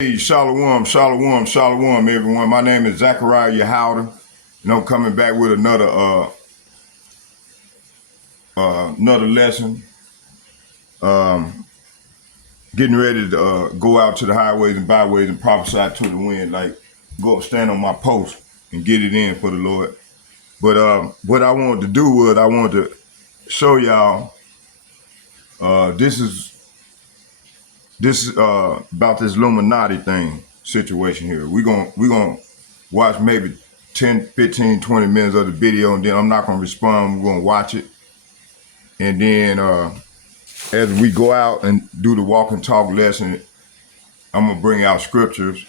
Hey, shalom, shalom, shalom, everyone. My name is Zachariah Yehowda, and I'm coming back with another lesson. Getting ready to go out to the highways and byways and prophesy to the wind, like go stand on my post and get it in for the Lord. But what I wanted to do was I wanted to show y'all this is about this Illuminati thing situation here. We're gonna watch maybe 10, 15, 20 minutes of the video, and then I'm not gonna respond. We're gonna watch it. And then as we go out and do the walk and talk lesson, I'm gonna bring out scriptures,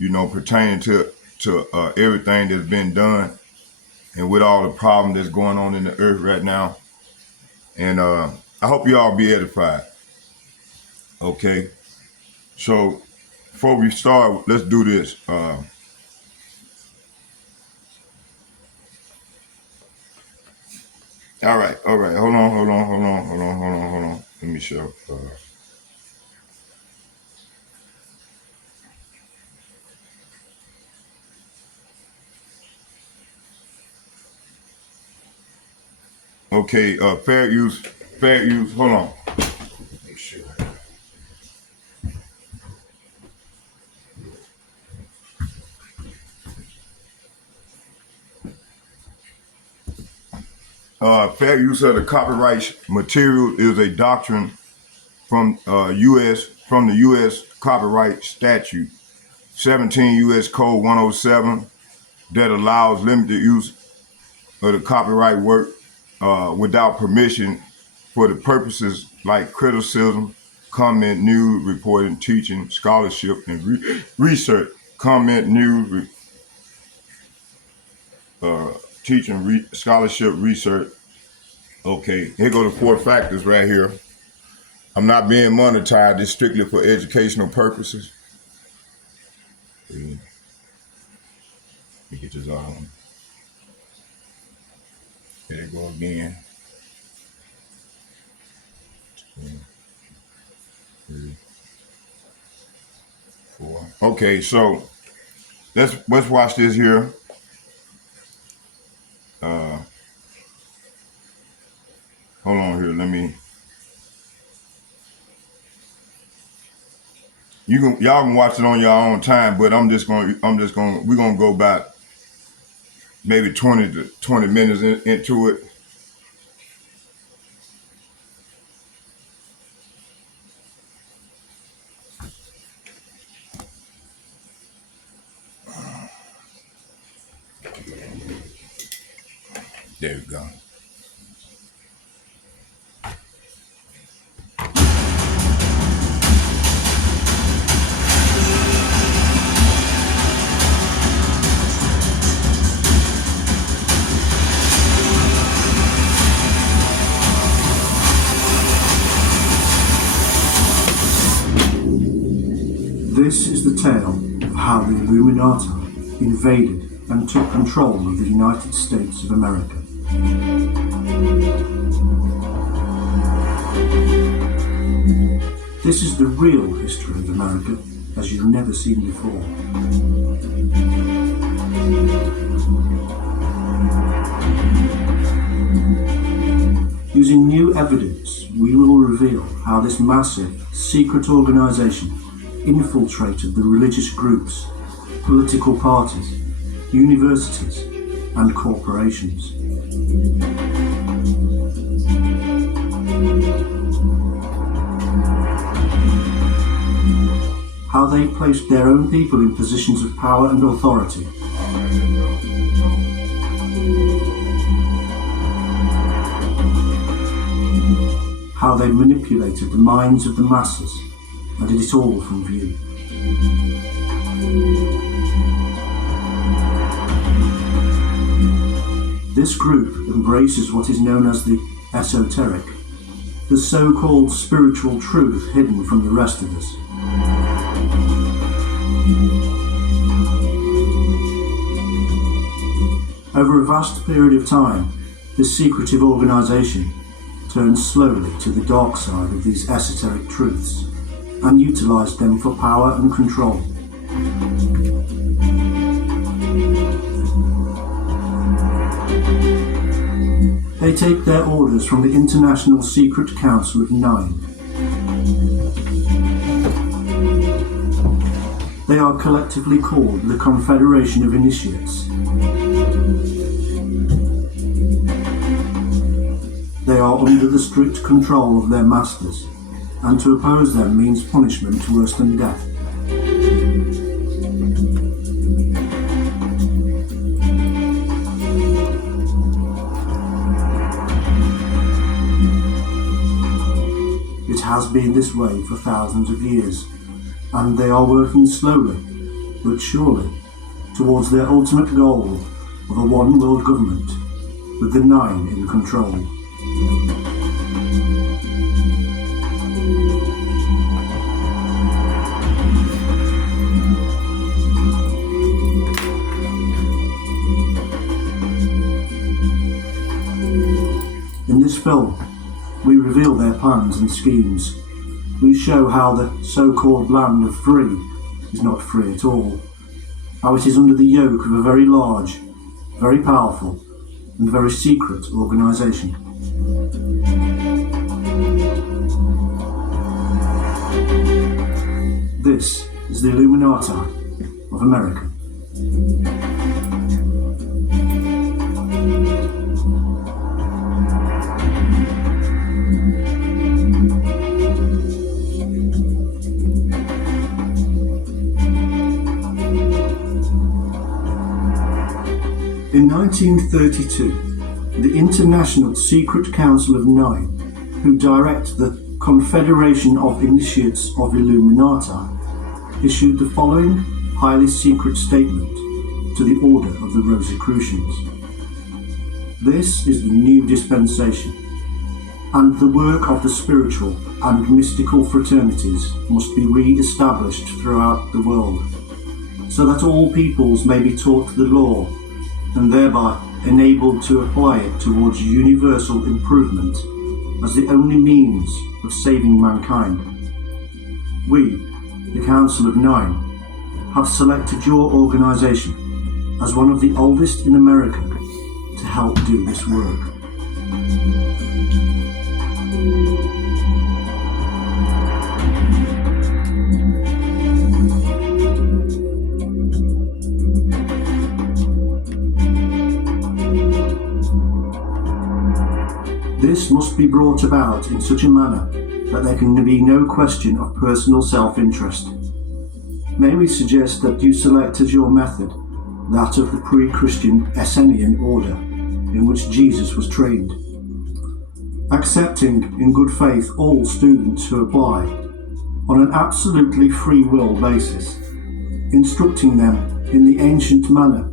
pertaining to everything that's been done and with all the problems that's going on in the earth right now. And I hope you all be edified. Okay. So before we start, let's do this. All right. Hold on. Let me show. Okay, fair use, hold on. Make sure. Fair use of the copyright material is a doctrine from the U.S. copyright statute, 17 U.S. Code 107, that allows limited use of the copyright work without permission for the purposes like criticism, comment, news, reporting, teaching, scholarship, and research. Comment, news, teaching, scholarship, research. Okay, here go the 4 factors right here. I'm not being monetized. It's strictly for educational purposes. Let me get this on. There you go again. 2, 3, 4. Okay, so let's watch this here. Hold on here. Y'all can watch it on your own time, but we're gonna go about maybe 20 minutes into it. There we go. This is the tale of how the Illuminati invaded and took control of the United States of America. This is the real history of America as you've never seen before. Using new evidence, we will reveal how this massive secret organization infiltrated the religious groups, political parties, universities, and corporations. How they placed their own people in positions of power and authority. How they manipulated the minds of the masses and did it all from view. This group embraces what is known as the esoteric, the so-called spiritual truth hidden from the rest of us. Over a vast period of time, this secretive organization turns slowly to the dark side of these esoteric truths, and utilised them for power and control. They take their orders from the International Secret Council of Nine. They are collectively called the Confederation of Initiates. They are under the strict control of their masters, and to oppose them means punishment worse than death. It has been this way for thousands of years, and they are working slowly, but surely, towards their ultimate goal of a one world government, with the Nine in control. In this film, we reveal their plans and schemes. We show how the so-called land of free is not free at all, how it is under the yoke of a very large, very powerful, and very secret organisation. This is the Illuminati of America. In 1932, the International Secret Council of Nine, who direct the Confederation of Initiates of Illuminati, issued the following highly secret statement to the Order of the Rosicrucians. This is the new dispensation, and the work of the spiritual and mystical fraternities must be re-established throughout the world, so that all peoples may be taught the law and thereby enabled to apply it towards universal improvement as the only means of saving mankind. We, the Council of Nine, have selected your organisation as one of the oldest in America to help do this work. This must be brought about in such a manner that there can be no question of personal self-interest. May we suggest that you select as your method that of the pre-Christian Essenian order in which Jesus was trained, accepting in good faith all students who apply on an absolutely free will basis, instructing them in the ancient manner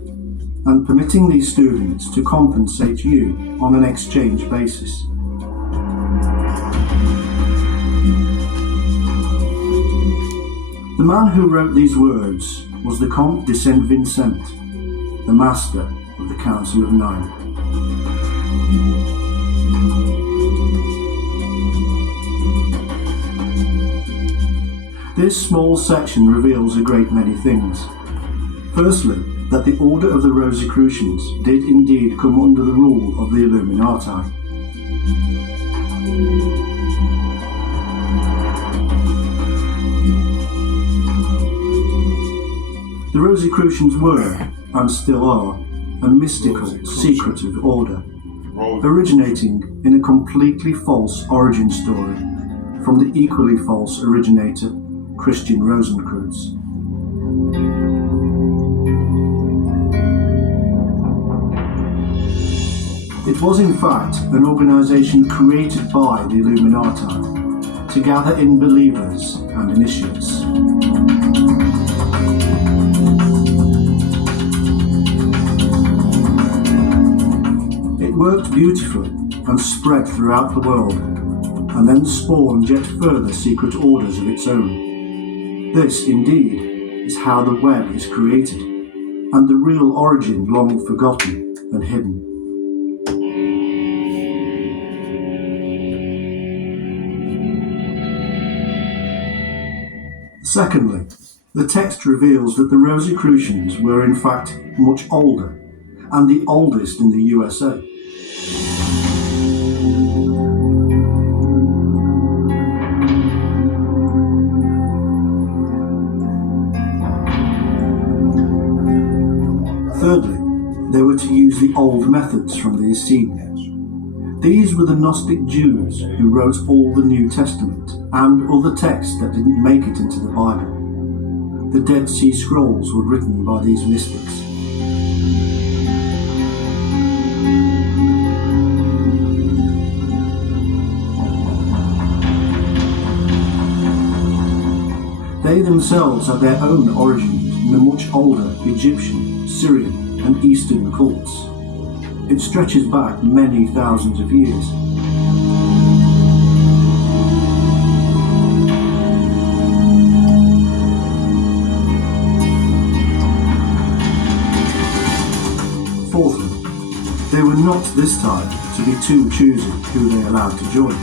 and permitting these students to compensate you on an exchange basis. The man who wrote these words was the Comte de Saint-Vincent, the master of the Council of Nine. This small section reveals a great many things. Firstly, that the Order of the Rosicrucians did indeed come under the rule of the Illuminati. The Rosicrucians were, and still are, a mystical, secretive order, originating in a completely false origin story from the equally false originator, Christian Rosencreutz. It was in fact an organisation created by the Illuminati to gather in believers and initiates. It worked beautifully and spread throughout the world, and then spawned yet further secret orders of its own. This, indeed, is how the web is created, and the real origin long forgotten and hidden. Secondly, the text reveals that the Rosicrucians were in fact much older, and the oldest in the USA. Thirdly, they were to use the old methods from the Essenes. These were the Gnostic Jews who wrote all the New Testament and other texts that didn't make it into the Bible. The Dead Sea Scrolls were written by these mystics. They themselves had their own origins in the much older Egyptian, Syrian and Eastern cults. It stretches back many thousands of years. Fourthly, they were not this time to be too choosy who they allowed to join.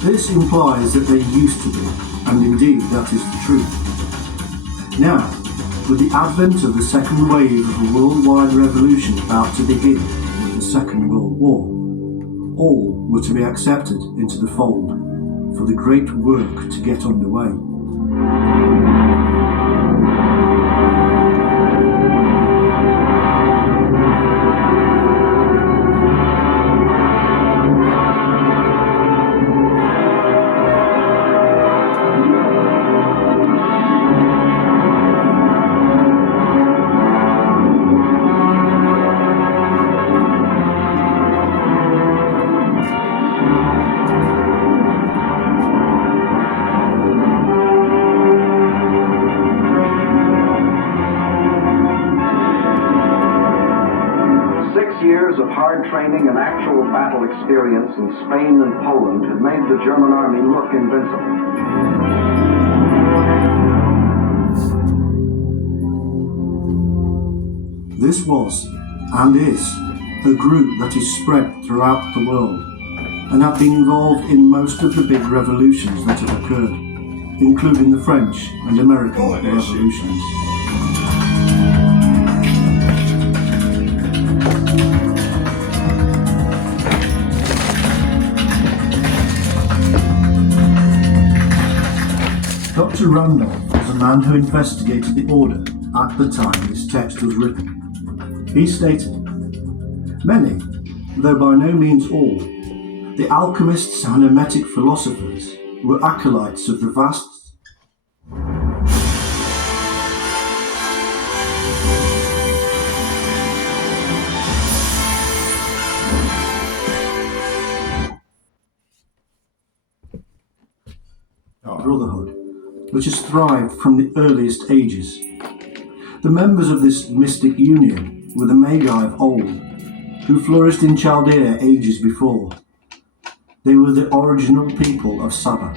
This implies that they used to be, and indeed that is the truth. Now, with the advent of the second wave of a worldwide revolution about to begin with the Second World War, all were to be accepted into the fold for the great work to get underway. Years of hard training and actual battle experience in Spain and Poland had made the German army look invincible. This was, and is, a group that is spread throughout the world and have been involved in most of the big revolutions that have occurred, including the French and American revolutions. Dr. Randolph was a man who investigated the order at the time this text was written. He stated, "Many, though by no means all, the alchemists and hermetic philosophers were acolytes of the vast brotherhood, which has thrived from the earliest ages. The members of this mystic union were the Magi of old, who flourished in Chaldea ages before. They were the original people of Saba.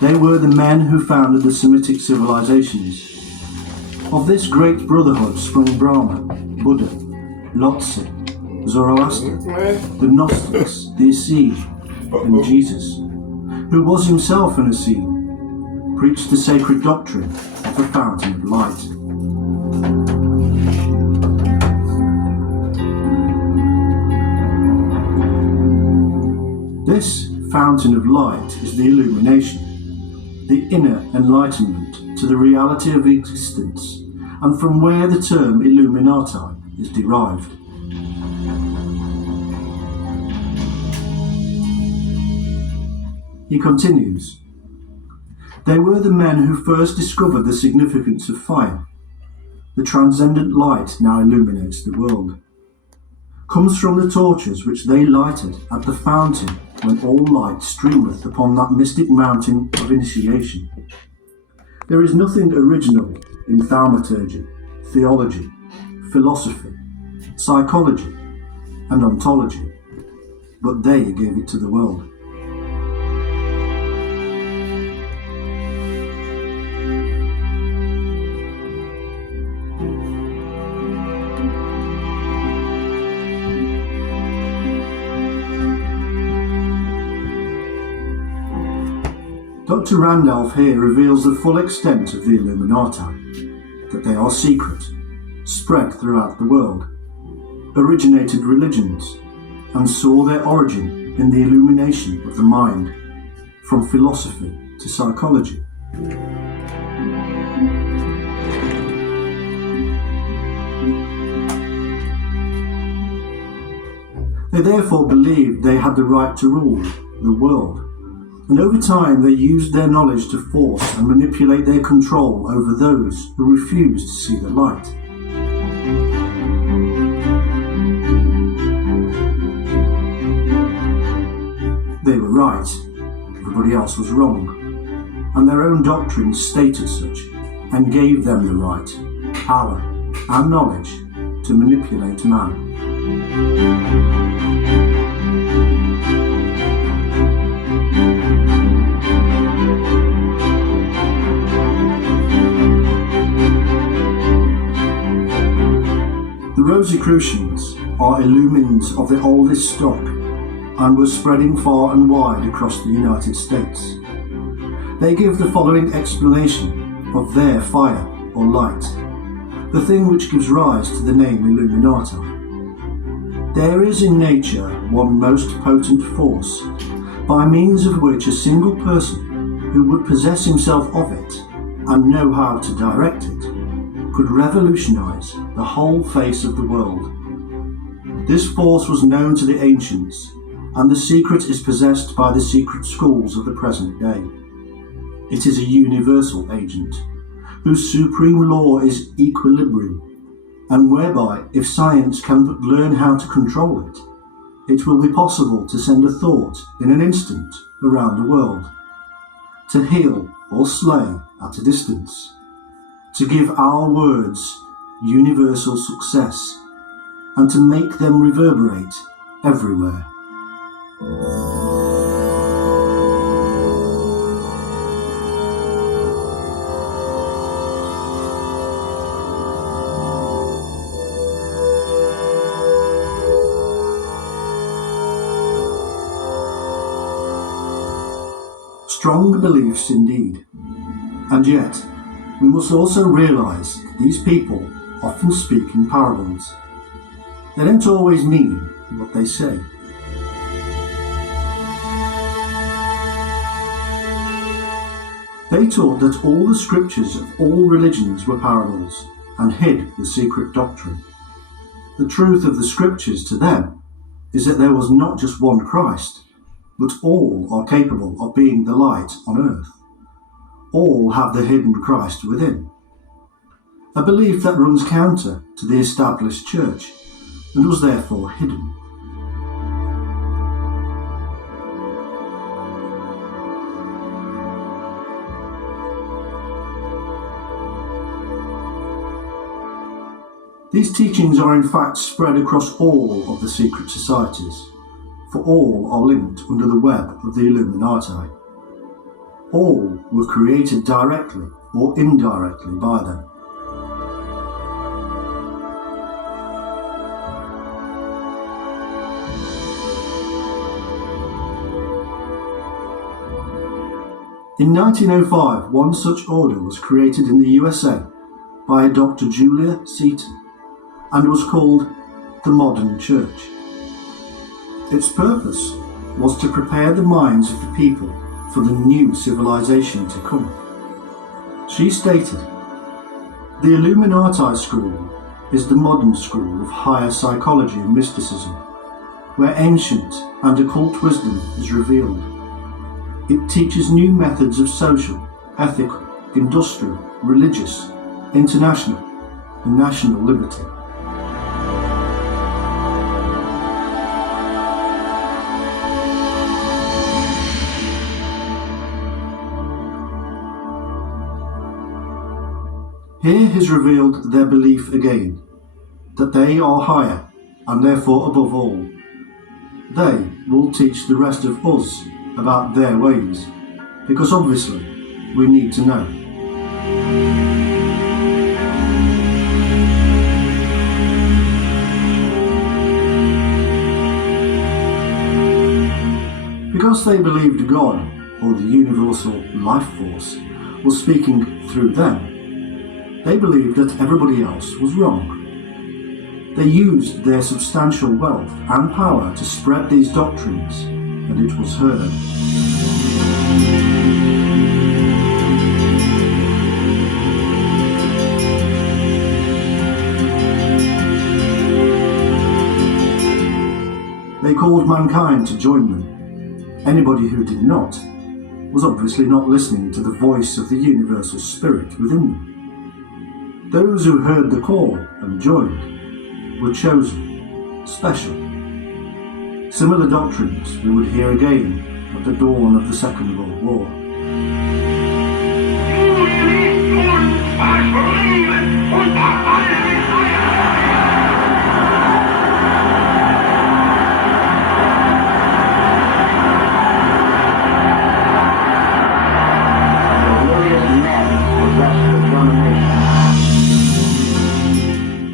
They were the men who founded the Semitic civilizations. Of this great brotherhood sprung Brahma, Buddha, Lhotse, Zoroaster, the Gnostics, the Essenes, and Jesus, who was himself an Essene, preached the sacred doctrine of the fountain of light. This fountain of light is the illumination, the inner enlightenment to the reality of existence, and from where the term Illuminati is derived. He continues, "They were the men who first discovered the significance of fire. The transcendent light now illuminates the world. Comes from the torches which they lighted at the fountain when all light streameth upon that mystic mountain of initiation. There is nothing original in thaumaturgy, theology, philosophy, psychology, and ontology, but they gave it to the world." Dr. Randolph here reveals the full extent of the Illuminati, that they are secret, spread throughout the world, originated religions, and saw their origin in the illumination of the mind, from philosophy to psychology. They therefore believed they had the right to rule the world, and over time they used their knowledge to force and manipulate their control over those who refused to see the light. They were right, everybody else was wrong, and their own doctrines stated such, and gave them the right, power, and knowledge to manipulate man. The Rosicrucians are illumines of the oldest stock and were spreading far and wide across the United States. They give the following explanation of their fire or light, the thing which gives rise to the name Illuminati. There is in nature one most potent force, by means of which a single person who would possess himself of it and know how to direct it could revolutionize the whole face of the world. This force was known to the ancients, and the secret is possessed by the secret schools of the present day. It is a universal agent, whose supreme law is equilibrium, and whereby, if science can but learn how to control it, it will be possible to send a thought in an instant around the world, to heal or slay at a distance, to give our words universal success, and to make them reverberate everywhere. Strong beliefs indeed, and yet we must also realise that these people often speak in parables. They don't always mean what they say. They taught that all the scriptures of all religions were parables and hid the secret doctrine. The truth of the scriptures to them is that there was not just one Christ, but all are capable of being the light on earth. All have the hidden Christ within. A belief that runs counter to the established church and was therefore hidden. These teachings are in fact spread across all of the secret societies, for all are linked under the web of the Illuminati. All were created directly or indirectly by them. In 1905, one such order was created in the USA by a Dr. Julia Seton and was called the Modern Church. Its purpose was to prepare the minds of the people for the new civilization to come. She stated, "The Illuminati school is the modern school of higher psychology and mysticism, where ancient and occult wisdom is revealed. It teaches new methods of social, ethical, industrial, religious, international, and national liberty." Here is revealed their belief again, that they are higher and therefore above all. They will teach the rest of us about their ways, because obviously we need to know. Because they believed God, or the universal life force, was speaking through them, they believed that everybody else was wrong. They used their substantial wealth and power to spread these doctrines, and it was heard. They called mankind to join them. Anybody who did not was obviously not listening to the voice of the universal spirit within them. Those who heard the call and joined were chosen, special. Similar doctrines we would hear again at the dawn of the Second World War.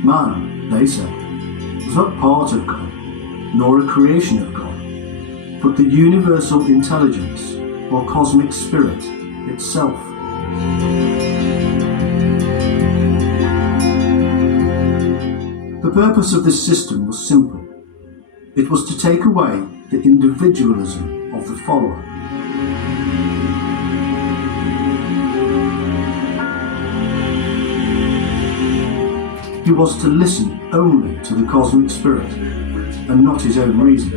Man, they said, was not part of God, nor a creation of God, but the universal intelligence or cosmic spirit itself. The purpose of this system was simple. It was to take away the individualism of the follower. He was to listen only to the cosmic spirit and not his own reason.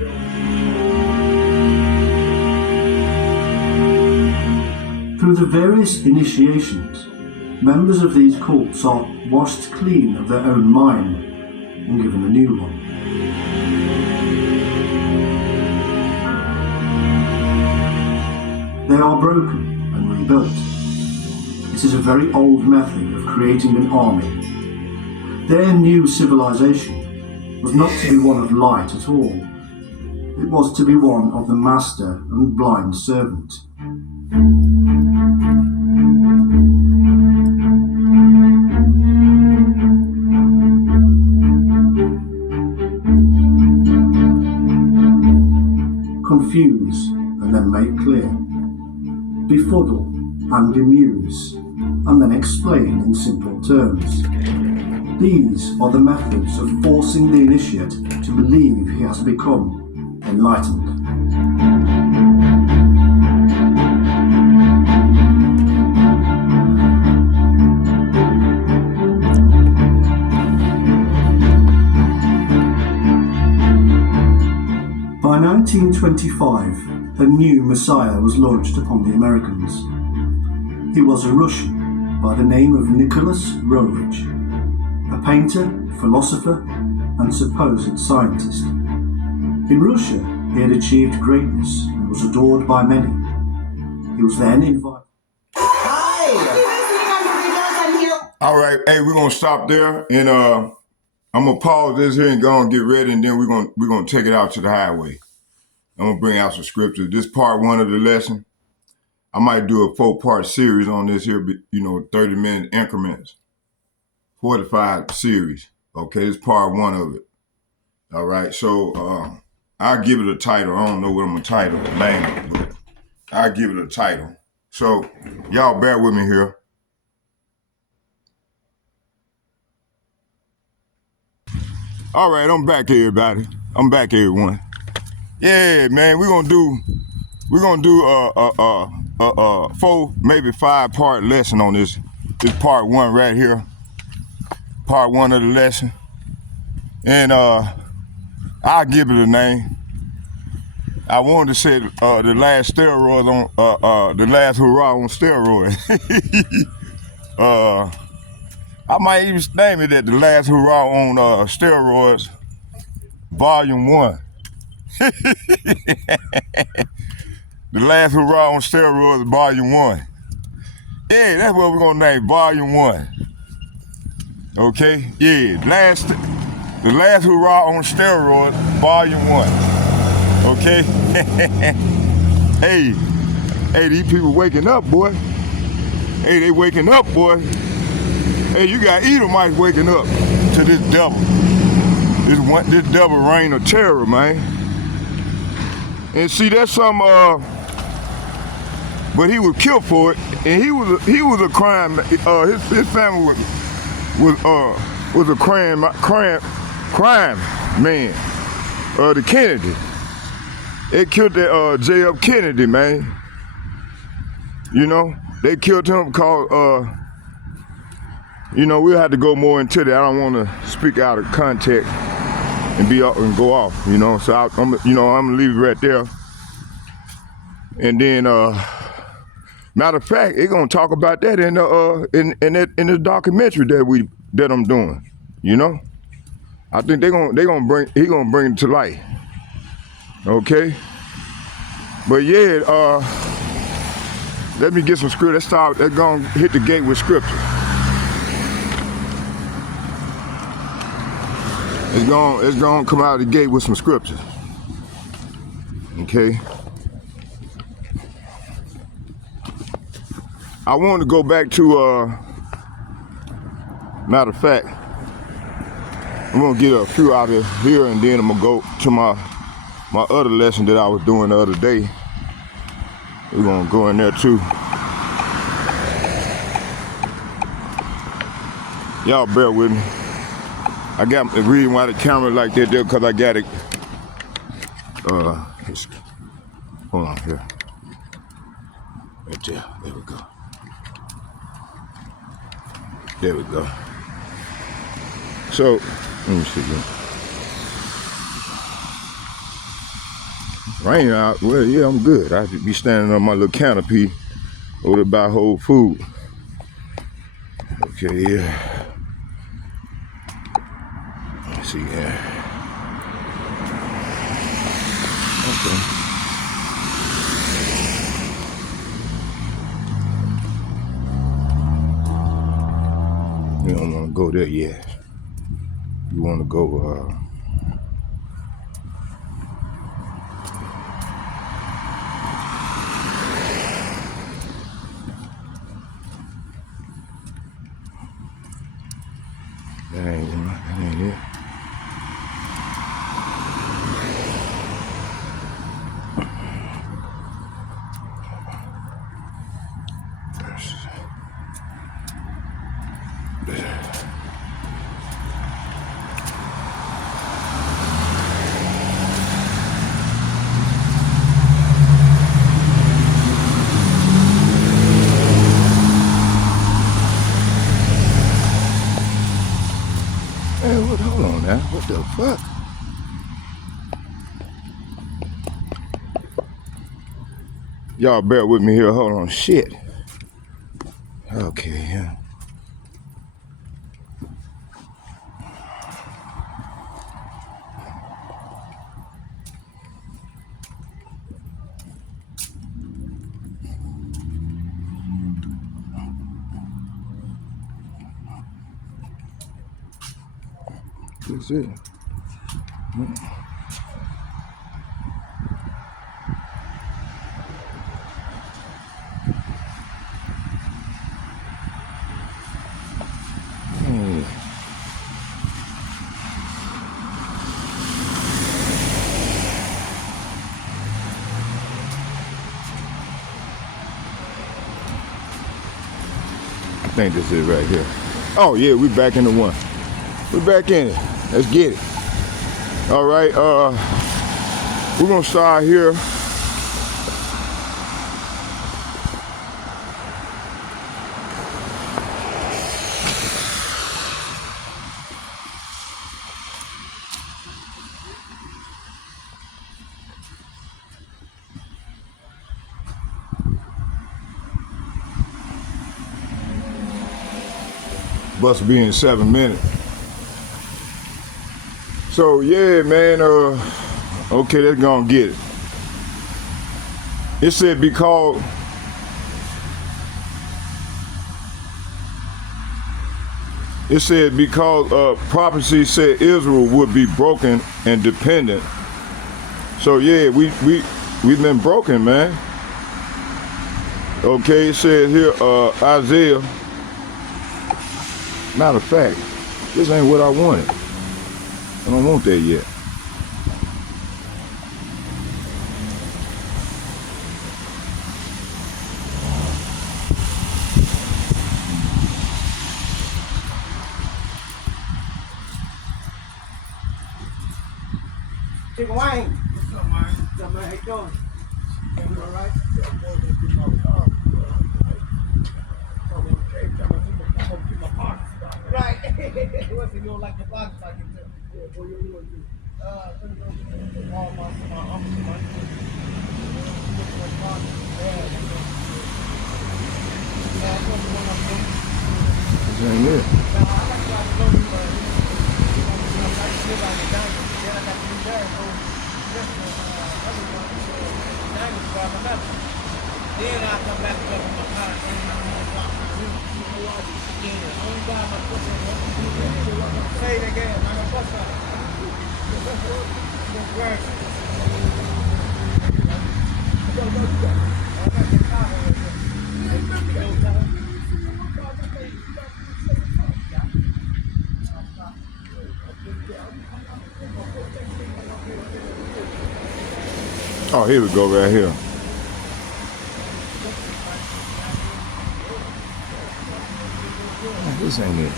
Through the various initiations, members of these cults are washed clean of their own mind and given a new one. They are broken and rebuilt. It is a very old method of creating an army. Their new civilization was not to be one of light at all. It was to be one of the master and blind servant. Confuse and then make clear. Befuddle and bemuse, and then explain in simple terms. These are the methods of forcing the initiate to believe he has become enlightened. By 1925, a new Messiah was launched upon the Americans. He was a Russian by the name of Nicholas Roerich, a painter, philosopher, and supposed scientist. In Russia, he had achieved greatness and was adored by many. He was then invited. All right, hey, we're gonna stop there, and I'm gonna pause this here and go and get ready, and then we're gonna take it out to the highway. I'm gonna bring out some scriptures. This part one of the lesson. I might do a 4-part series on this here, 30-minute increments. 45 series. Okay, this is part one of it. All right, so I'll give it a title. I don't know what I'm gonna title it, but I'll give it a title. So y'all bear with me here. All right, I'm back, everybody. I'm back, everyone. Yeah, man, we're gonna do a 4, maybe 5-part lesson on this. This part one right here. Part one of the lesson. And I'll give it a name. I wanted to say the last steroids on the last hurrah on steroids. I might even name it that the last hurrah on steroids, volume 1. The last hurrah on steroids, volume 1. Yeah, that's what we're gonna name, volume 1. Okay, yeah, the last hurrah on steroids, volume 1. Okay, hey, these people waking up, boy. Hey, they waking up, boy. Hey, you got Edomites waking up to this devil. This devil reign of terror, man. And see, that's some but he was killed for it, and he was a crime. His family was a crime man. The Kennedy. They killed that J.F. Kennedy, man. You know, they killed him because you know, we'll have to go more into that. I don't want to speak out of context and go off, you know. So I'm gonna leave it right there. And then, matter of fact, they're gonna talk about that in the documentary that I'm doing. You know, I think he gonna bring it to light. Okay. But yeah, let me get some scripture. Let's go hit the gate with scripture. It's gonna come out of the gate with some scriptures. Okay. I want to go back to matter of fact, I'm gonna get a few out of here, and then I'm gonna go to my other lesson that I was doing the other day. We're gonna go in there too. Y'all bear with me. I got the reason why the camera like that there, because I got it. Hold on here. Right there. There we go. There we go. So, let me see. Rain out. Well, yeah, I'm good. I should be standing on my little canopy over there by Whole Food. Okay, yeah. Let's see here. Okay. You don't want to go there yet. You want to go, that ain't it. Hey, hold on now. What the fuck? Y'all bear with me here. Hold on. Shit. Okay, yeah. That's it. I think this is right here. Oh yeah, we back in the one. We're back in it. Let's get it. All right, we're gonna start here. Bus will be in 7 minutes. So yeah, man, okay, let's go and get it. It said because prophecy said Israel would be broken and dependent. So yeah, we've been broken, man. Okay, it says here, Isaiah. Matter of fact, this ain't what I wanted. I don't want that yet. Chicken Wayne. What's up, man? What's up, man? How you doing? You all right? Yeah, I'm going to get my car. Right. What's it, you don't like the box like it too? Yeah, boy, you want to do? I'm going to go to Walmart for my uncle's money. This ain't it. Then I come back up in my car and say it again, I'm a bus stop. Oh, here we go right here. This ain't it.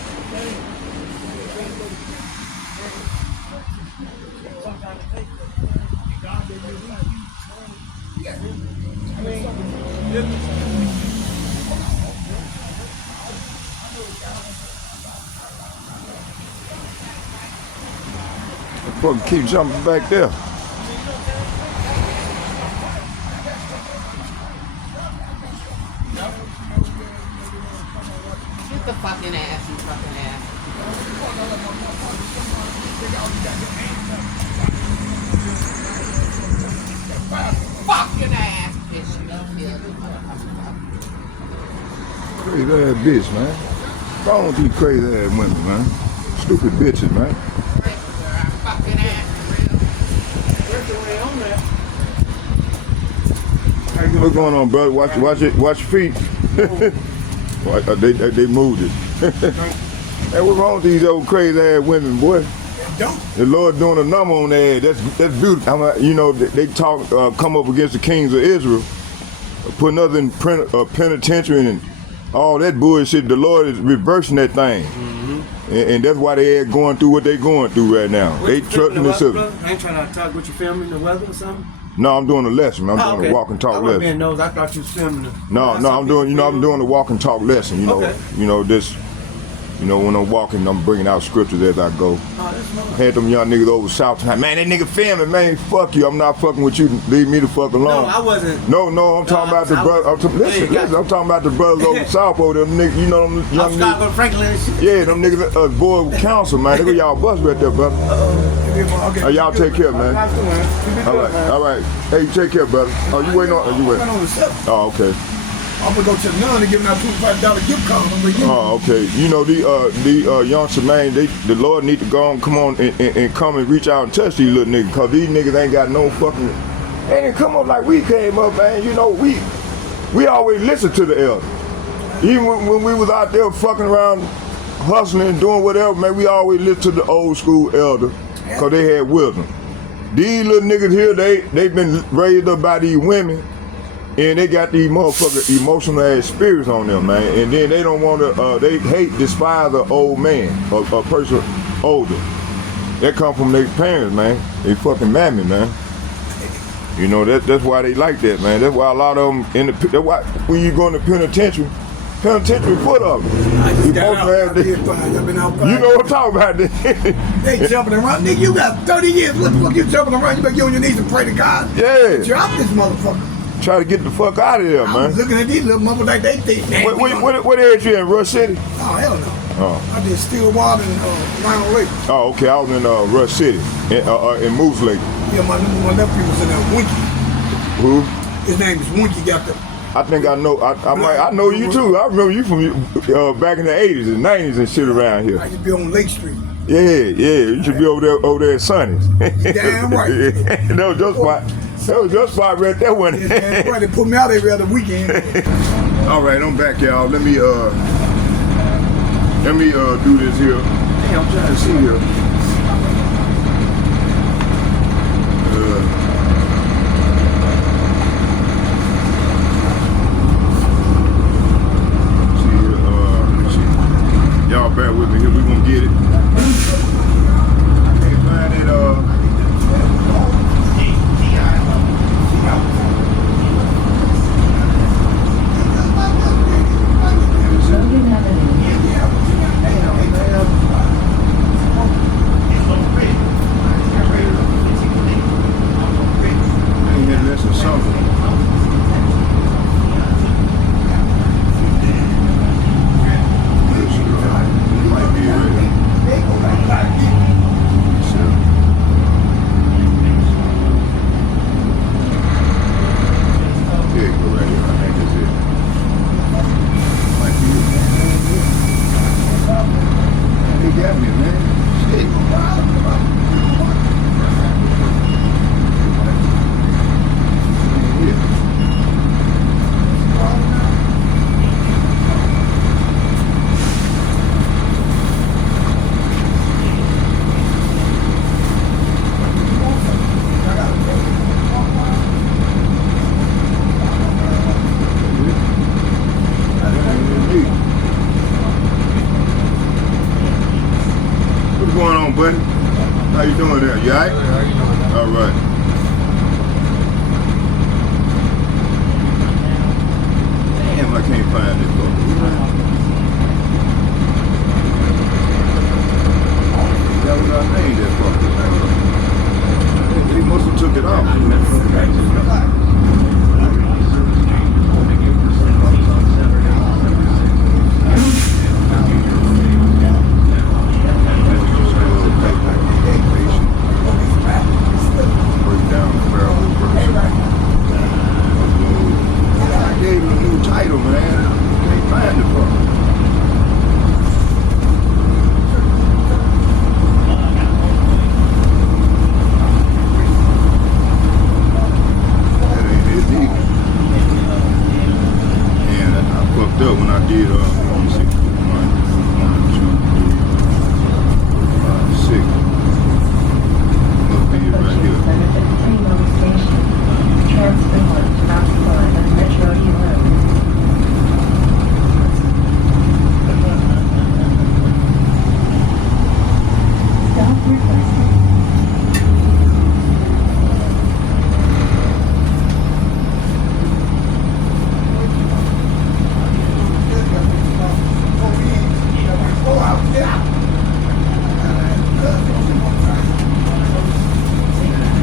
Fucking keep jumping back there. Get the fucking ass, you fucking ass. Fucking ass, bitch. Crazy ass bitch, man. What's wrong with these crazy ass women, man? Stupid bitches, man. Fucking ass, What's going on, brother? Watch your feet. They moved it. Hey, what's wrong with these old crazy ass women, boy? The Lord doing a number on their ass. That's beautiful. You know, they talk, come up against the kings of Israel, putting us in penitentiary and all that bullshit. The Lord is reversing that thing. And that's why they are going through what they're going through right now. They trusting themselves. I ain't trying to talk with you filming the weather or something. No, I'm doing a lesson. I'm doing a walk and talk lesson. I thought you was filming the. No, I'm doing. I'm doing a walk and talk lesson. When I'm walking, I'm bringing out scriptures as I go. Had them young niggas over south tonight. Man, that nigga filming, man. Fuck you. I'm not fucking with you. Leave me the fuck alone. No, I wasn't. No, I'm talking about the brother. Listen. I'm talking about the brothers over south over them niggas. You know them young niggas. Franklin and shit. Yeah, them niggas. Boy with council, man. Look at y'all bus right there, brother. Okay. Y'all take care, man. All right. Hey, you take care, brother. Oh, you waiting on? You waiting? Oh, okay. I'm gonna go to the nun and give them that $25 gift card. Oh, okay. You know, the young Shemaine, the Lord need to go on, come on and come and reach out and touch these little niggas, cause these niggas ain't got no fucking. They didn't come up like we came up, man. You know, we always listen to the elder. Even when we was out there fucking around, hustling and doing whatever, man, we always listen to the old school elder, cause they had wisdom. These little niggas here, they been raised up by these women. And they got these motherfucking emotional ass spirits on them, man. And then they don't want to, they despise an old man, a person older. That come from their parents, man. They fucking mammy, man. You know, that's why they like that, man. That's why a lot of them, that's why when you go in the penitentiary full of them. You know what I'm talking about. They jumping around. Nigga, you got 30 years. What the fuck you jumping around? You better get on your knees and pray to God. Yeah. Drop this motherfucker. Try to get the fuck out of there, man. I was looking at these little motherfuckers like they think. What area you in, Rush City? Oh, hell no. Oh. I did Stillwater and Rhino Lake. Oh, okay. I was in Rush City, in Moose Lake. Yeah, my nephew was in there, Winky. Who? His name is Winky, got the... I think I know. I know you too. I remember you from back in the 80s and 90s and shit around here. I used to be on Lake Street. Yeah. You should be over there at Sonny's. Damn right. That was your spot right there, wasn't it? That's right. They put me out every other weekend. All right, I'm back, y'all. Let me do this here. Hey, I'm trying to see here. Y'all bear with me here. We gonna get it. I can't find it. got me, man. Shit. Yeah. What's going on, buddy? How you doing there? You alright? All right. Damn, I can't find this book. That was our name, that fucker. They must have took it off. Title, man. Can't find it, bro. That ain't it either. And I fucked up when I did, let me see. 1, 2, 3, 4, 5, 6. Must be it right here. Transfer one to Last Hurrah on Metro Road. Stop requesting.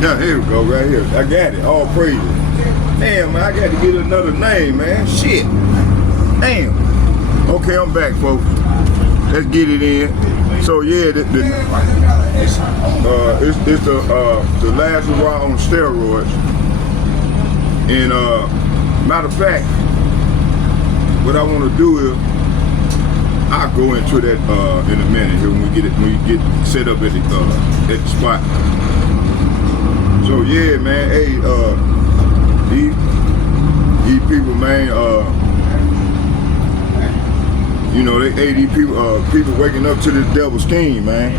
Yeah, here we go, right here. I got it. All praises. Damn, man, I got to get another name, man. Shit. Damn. Okay, I'm back, folks. Let's get it in. So yeah, it's the Last Hurrah On Steroids. And matter of fact, what I want to do is I'll go into that in a minute here when we get set up at the spot. So yeah, man, hey, these people, man, you know, these people waking up to this devil scheme, man.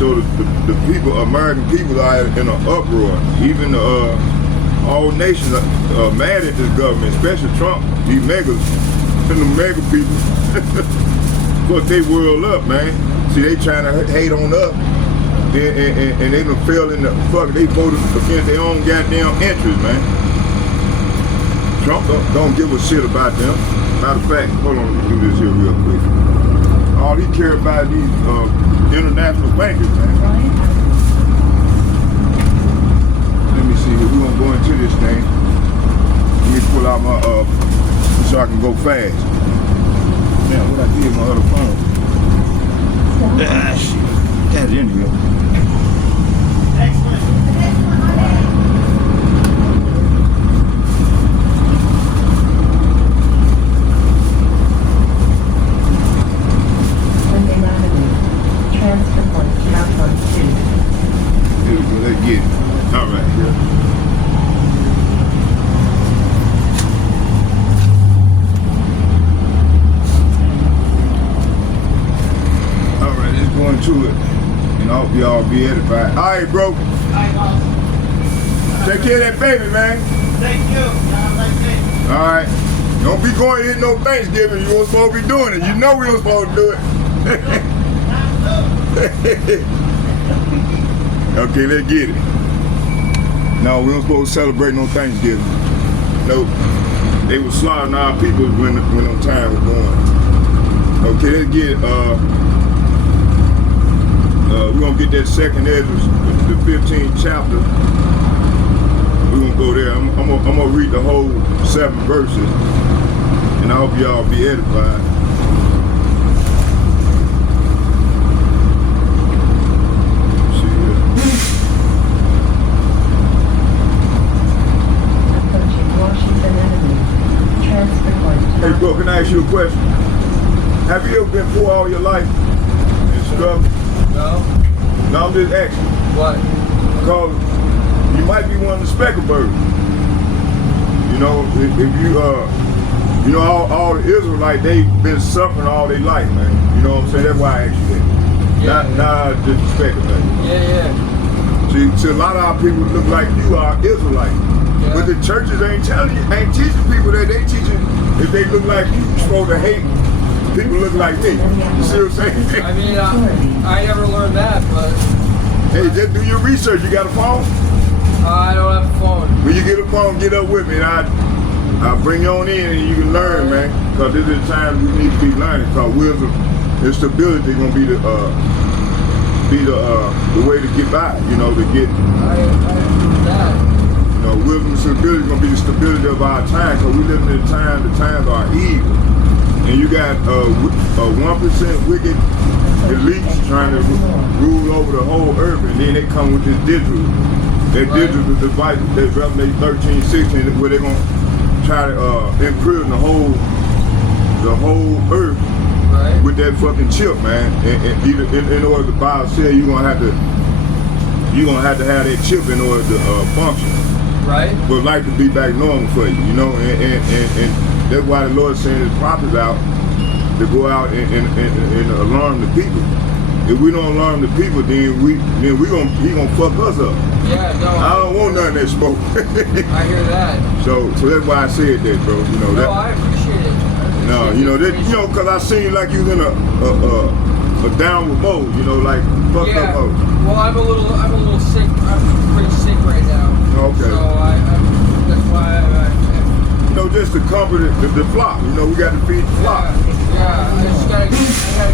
So the people, American people, are in an uproar. Even all nations are mad at this government, especially Trump. These megas, the mega people, but they whirl up, man. See, they trying to hate on us. And they done fell in the fuck. They voted against their own goddamn interests, man. Trump don't give a shit about them. Matter of fact, hold on, let me do this here real quick. All he care about these international bankers, man. Let me see here. We're gonna go into this thing. Let me pull out my so I can go fast. Damn, what I did my other phone. Ah, shit. Got it in here. Transfer one to Last Hurrah 2. Here we go, let's get it. All right, here. All right, let's go into it. And I hope y'all be edified. All right, bro. All right, boss. Take care of that baby, man. Thank you. Have a nice day. All right. Don't be going to no Thanksgiving. You weren't supposed to be doing it. You know we weren't supposed to do it. Okay, let's get it. No, we weren't supposed to celebrate no Thanksgiving. Nope. They were slaughtering our people when no time was going. Okay, let's get it. We're going to get that second Ezra, the 15th chapter. We're going to go there. I'm going to read the whole 7 verses. And I hope y'all be edified. Approaching Washington Avenue. Transfer one to Hey, bro, can I ask you a question? Have you ever been poor all your life? In brother? No? No, I'm just asking. What? Because you might be one of the speckled birds. You know, if you, you know, all the Israelites, they've been suffering all their life, man. You know what I'm saying? That's why I asked you that. Yeah. Not disrespecting, man. Yeah. See, a lot of our people look like you are Israelites. Yeah. But the churches ain't telling you, ain't teaching people that. They teaching if they look like you, you're supposed to hate people look like me. You see what I'm saying? I mean, I never learned that, but Hey, just do your research. You got a phone? I don't have a phone. When you get a phone, get up with me, and I'll bring you on in, and you can learn, man. Because this is the time we need to be learning. Because wisdom and stability gonna be the way to get by. You know, to get. I agree that. You know, wisdom and stability is going to be the stability of our time, because we live in a time, the times are evil. And you got 1% wicked elites trying to rule over the whole earth, and then they come with this digital device, that Revelation 13, 16, where they're going to try to imprison the whole earth with that fucking chip, man. And in order to buy or sell, you're going to have to have that chip in order to function. Right. But life to be back normal for you, you know, and that's why the Lord is sending his prophets out to go out and alarm the people. If we don't alarm the people, then he gonna fuck us up. Yeah, no. I don't want none of that smoke. I hear that. So that's why I said that, bro. You know that. No, I appreciate it. Cause I seen you like you was in a downward mode, you know, like fucked up mode. Well, I'm a little sick. I'm pretty sick right now. Okay. So that's why I you know, just to comfort the flock. You know, we got to feed the flock. Yeah, I gotta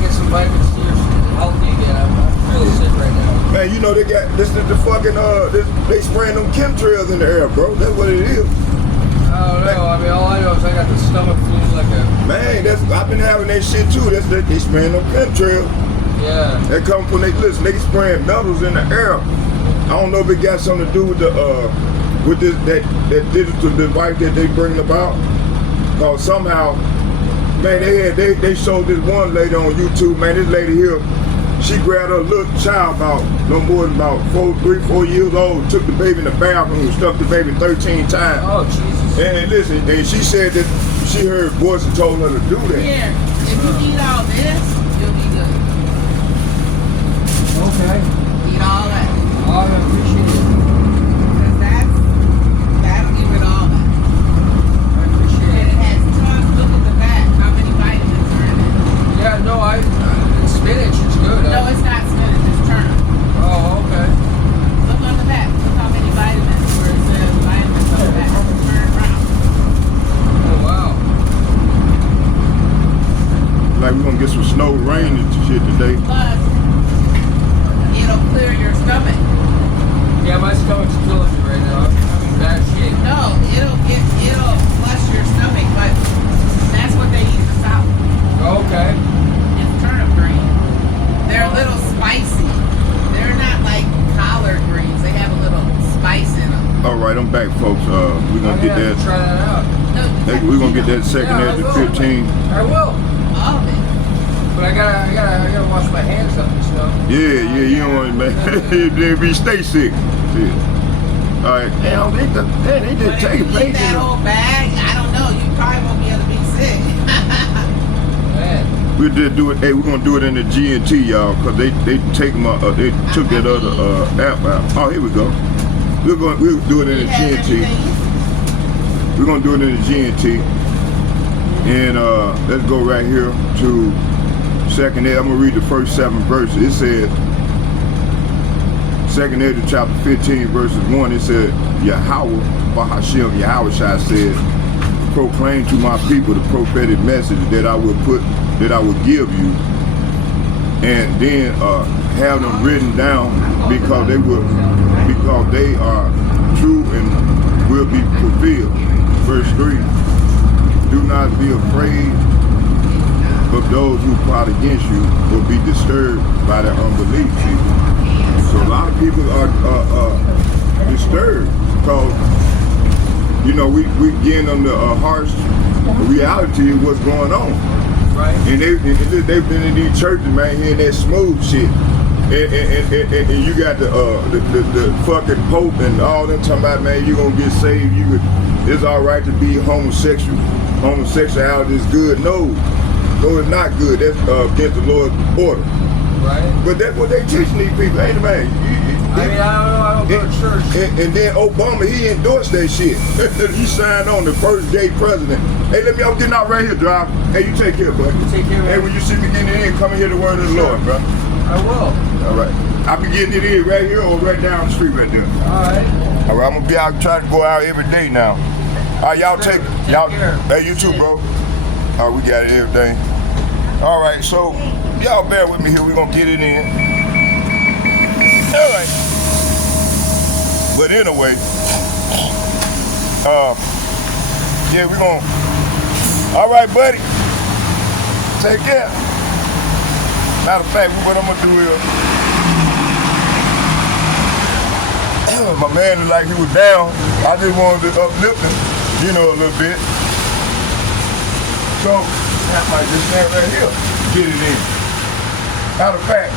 get some vitamin C or healthy again. I'm really sick right now. Man, you know they got the fucking they spraying them chemtrails in the air, bro. That's what it is. I don't know. I mean, all I know is I got the stomach flu like a. Man, I've been having that shit too. They spraying them chemtrails. Yeah. That come from they spraying metals in the air. I don't know if it got something to do with that digital device that they bring about. Cause somehow, man, they showed this one lady on YouTube. Man, this lady here, she grabbed her little child about no more than about 3, 4 years old, took the baby in the bathroom, stuck the baby 13 times. Oh Jesus! And listen, and she said that she heard voices told her to do that. Here, if you eat all this, you'll be good. Okay. Eat all that. Oh, I appreciate it. Because that'll get rid of all that. I appreciate And it. it has tons. Look at the back. How many vitamins are in it? Yeah, no, spinach is good. No, it's not spinach. It's turnip. Oh, okay. Look on the back. Look how many vitamins. Where it says vitamins on the back. Turn it around. Oh wow. Like we're gonna get some snow, rain and shit today. Plus, it'll clear your stomach. Yeah, my stomach's killing me right now. I'm in bad shape. No, it'll flush your stomach, but that's what they use the south. Okay. It's turnip green. They're a little spicy. They're not like collard greens. They have a little spice in them. All right, I'm back, folks. We're gonna get that. Try that out. No, We're gonna get that second Yeah, I edge will. to 15. I will. all of it. But I gotta wash my hands up and stuff. Yeah, you don't want to, man. Stay sick. Yeah. All right. Damn, they just But take if you eat that it. whole bag, I don't know. You probably won't be able to be sick. Man. We did do it. Hey, we're gonna do it in the GNT, y'all, cause they take they took that other app out. Oh, here we go. We'll do it in the GNT. We're gonna do it in the GNT, and let's go right here to second Ed. I'm gonna read the first 7 verses. It says, second Ed chapter 15 verses 1. It said, Yahweh, Bahashim, Yahweh Shai said, proclaim to my people the prophetic message that I will give you, and then have them written down because they are true and will be fulfilled. Verse 3, do not be afraid of those who plot against you or be disturbed by their unbelief. So a lot of people are disturbed because, you know, we getting them the harsh reality of what's going on. Right. And they've been in these churches, man, hearing that smooth shit. And you got the fucking Pope and all them talking about, man, you gonna get saved. It's all right to be homosexual. Homosexuality is good. No, it's not good. That's against the Lord's order. Right. But that's what they teaching these people, ain't it, man? I mean, I don't go to church. And then Obama, he endorsed that shit. He signed on the first gay president. Hey, I'm getting out right here, drive. Hey, you take care, buddy. Take care, man. Hey, when you see me getting in, come and hear the word of the Lord, bro. I will. All right. I'll be getting it in right here or right down the street right there. All right. All right, I'm gonna be out trying to go out every day now. All right, y'all take y'all. care. Hey, you too, bro. All right, we got it, everything. All right, so y'all bear with me here. We're gonna get it in. All right. But anyway, yeah, we're gonna. All right, buddy. Take care. Matter of fact, what I'm gonna do is, my man looked like he was down. I just wanted to uplift him, a little bit. So I might just stand right here, get it in. Matter of fact,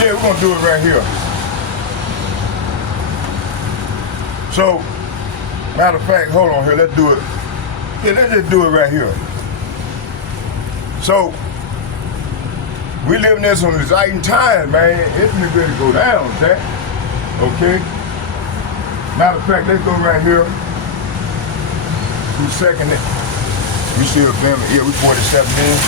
yeah, we're gonna do it right here. So, matter of fact, hold on here, let's do it. Yeah, let's just do it right here. So, we living in some exciting times, man. It's ready to go down, Jack. Okay? Matter of fact, let's go right here. Who's second it? We still filming. Yeah, we 47 in.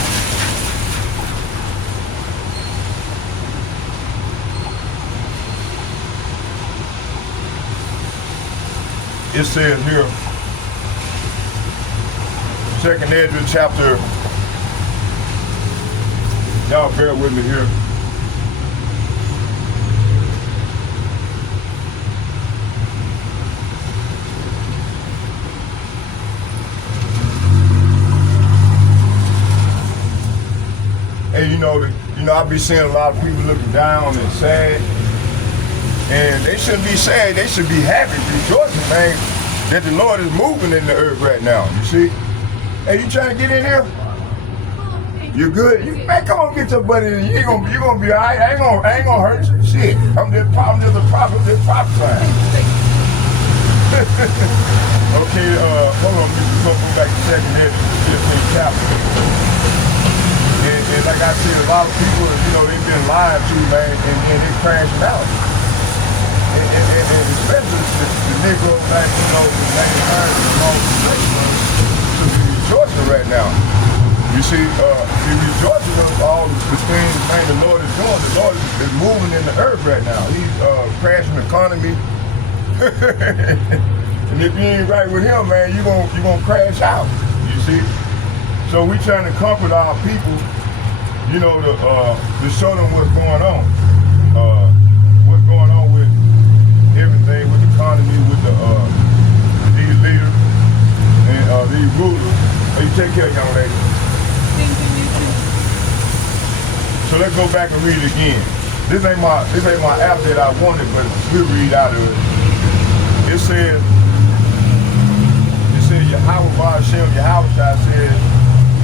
It says here, 2nd Ezra chapter. Y'all bear with me here. Hey, I be seeing a lot of people looking down and sad. And they shouldn't be sad, they should be happy, rejoicing, man, that the Lord is moving in the earth right now, you see? Hey, you trying to get in here? You good? Man, come on, get your buddy in. You gonna be all right. I ain't gonna hurt you. Shit, I'm just a prophet, just prophesying. Okay, hold on, we'll go back to 2nd Ezra, 15th chapter. And like I said, a lot of people, they've been lied to, man, and they're crashing out. And especially the Negro, like, the mankind and all the nations should be rejoicing right now. You see, be rejoicing of all the things, man, the Lord is doing. The Lord is moving in the earth right now. He's crashing the economy. And if you ain't right with him, man, you're gonna crash out. You see? So we trying to comfort our people, to show them what's going on. What's going on with everything, with the economy, with these leaders and these rulers. Hey, you take care, young lady. So let's go back and read it again. This ain't my app that I wanted, but we'll read out of it. It said Yahweh Hashem Yahweh said,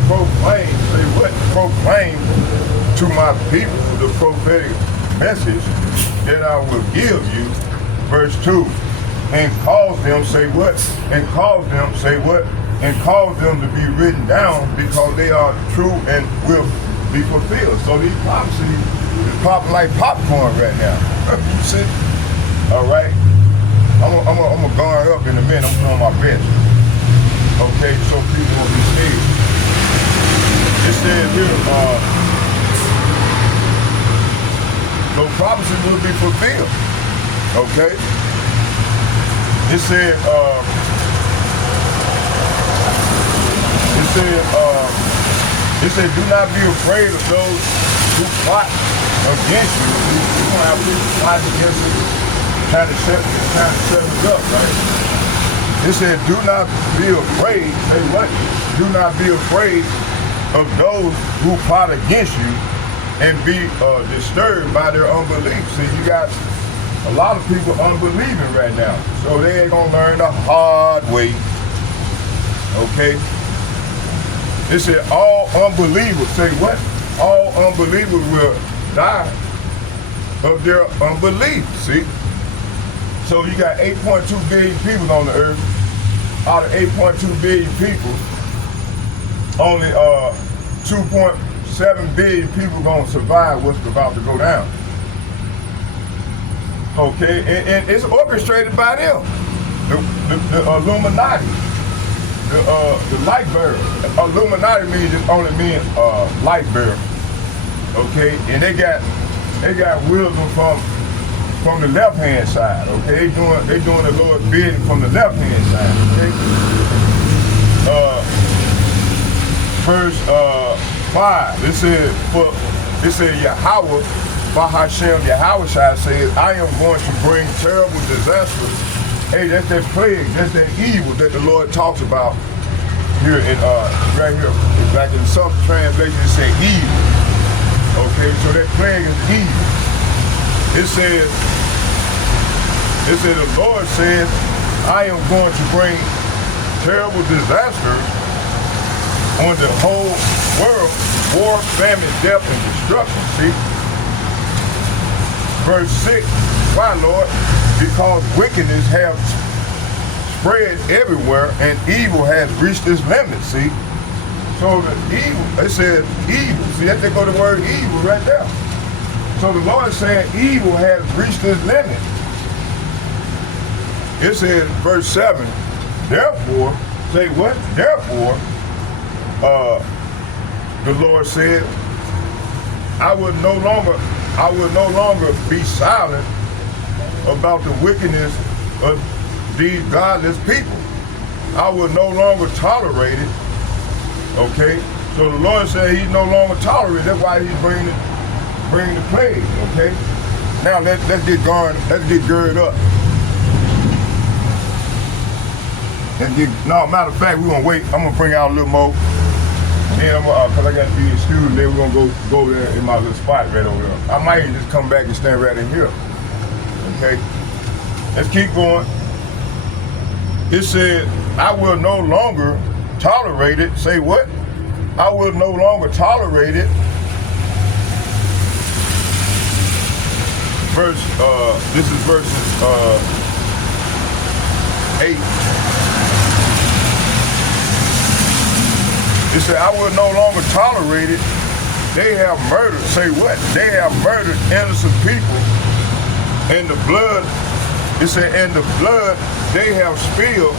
proclaim, say what? Proclaim to my people the prophetic message that I will give you. Verse 2, and cause them, say what? And cause them, say what? And cause them to be written down because they are true and will be fulfilled. So these prophecies is popping like popcorn right now. You see? All right? I'm gonna guard up in a minute. I'm doing my best. Okay, so people will be saved. It says here, so prophecy will be fulfilled. Okay? It said, do not be afraid of those who plot against you. You're gonna have people plot against you, trying to set us up, right? It said, do not be afraid. Say what? Do not be afraid of those who plot against you and be disturbed by their unbelief. See, you got a lot of people unbelieving right now. So they ain't gonna learn the hard way. Okay? It said all unbelievers, say what? All unbelievers will die of their unbelief, see? So you got 8.2 billion people on the earth. Out of 8.2 billion people, only 2.7 billion people gonna survive what's about to go down. Okay, and it's orchestrated by them, the Illuminati, the light bearer. Illuminati means just only means light bearer. Okay, and they got wisdom from the left hand side. Okay, they doing the Lord's bidding from the left hand side. Okay, verse 5. It said Yahweh. Bahashem Yahweh says, I am going to bring terrible disasters. Hey, that's that plague, that's that evil that the Lord talks about here in right here. Like in some translations it say evil. Okay, so that plague is evil. It says the Lord says, I am going to bring terrible disasters on the whole world, war, famine, death, and destruction. See? Verse 6, why, Lord? Because wickedness has spread everywhere and evil has reached its limit, see? So the evil, it says evil. See, that they go to the word evil right there. So the Lord is saying evil has reached its limit. It says, verse 7, therefore, say what? Therefore, the Lord said, I will no longer be silent about the wickedness of these godless people. I will no longer tolerate it. Okay? So the Lord said he's no longer tolerated. That's why he's bringing the plague. Okay? Now let's get going. Let's get girded up. No, matter of fact, we're gonna wait. I'm gonna bring out a little more. Then I'm gonna, cause I got to be excused, then we're gonna go there in my little spot right over there. I might even just come back and stand right in here. Okay? Let's keep going. It said, I will no longer tolerate it. Say what? I will no longer tolerate it. This is verses 8. It said, I will no longer tolerate it. They have murdered, say what? They have murdered innocent people. And the blood, it said, and the blood they have spilled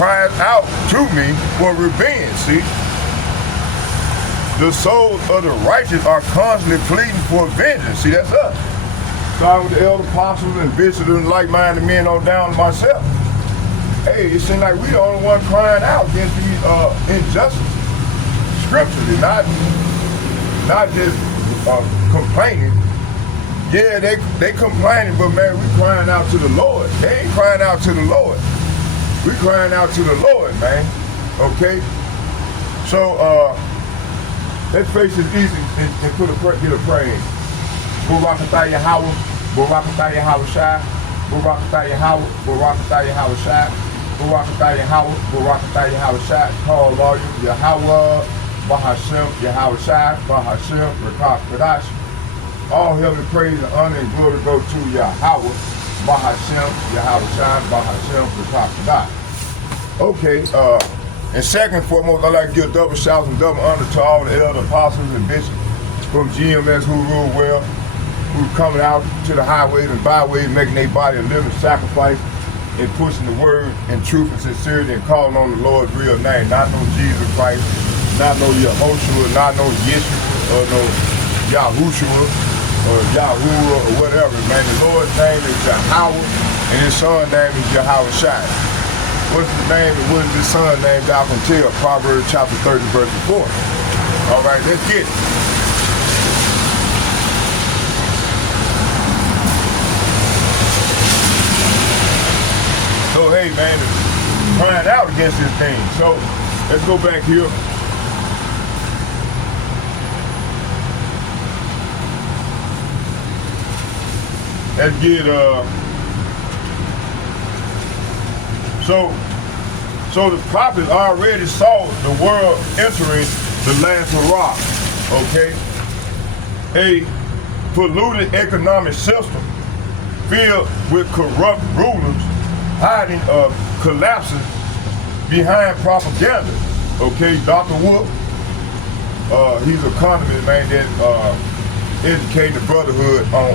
cries out to me for revenge, see? The souls of the righteous are constantly pleading for vengeance. See, that's us. Starting with the elder apostles and bishops and like-minded men on down to myself. Hey, it seems like we the only one crying out against these injustices. Scripturally, not just complaining. Yeah, they complaining, but man, we crying out to the Lord. They ain't crying out to the Lord. We crying out to the Lord, man. Okay? So let's face it easy and get a praise. Barakatah Yahweh, Barakatah Yahweh Shai, Barakatah Yahweh, Barakatah Yahweh Shai, Barakatah Yahweh, Barakatah Yahweh Shai, call lawyer Yahweh, Bahashem, Yahweh Shai, Bahashem, Rekah Kadash. All heaven praise and honor and glory go to Yahweh, Bahashem, Yahweh Shai, Bahashem, Rekah Kadash. Okay, and second and foremost, I'd like to give double shouts and double honor to all the elder apostles and bishops from GMS who rule well, who coming out to the highways and byways, making their body a living sacrifice and pushing the word in truth and sincerity and calling on the Lord's real name. Not no Jesus Christ, not no Yahushua, not no Yeshua, or no Yahushua, or Yahuwah, or whatever, man. The Lord's name is Yahweh, and his son's name is Yahweh Shai. What's his name and what is his son's name? Y'all can tell. Proverbs chapter 30, verse 4. All right, let's get it. So hey man, crying out against this thing. So let's go back here. Let's get So the prophets already saw the world entering the last hurrah, okay? A polluted economic system filled with corrupt rulers hiding collapsing behind propaganda. Okay, Dr. Wolf, he's an economist, man, that educating the brotherhood on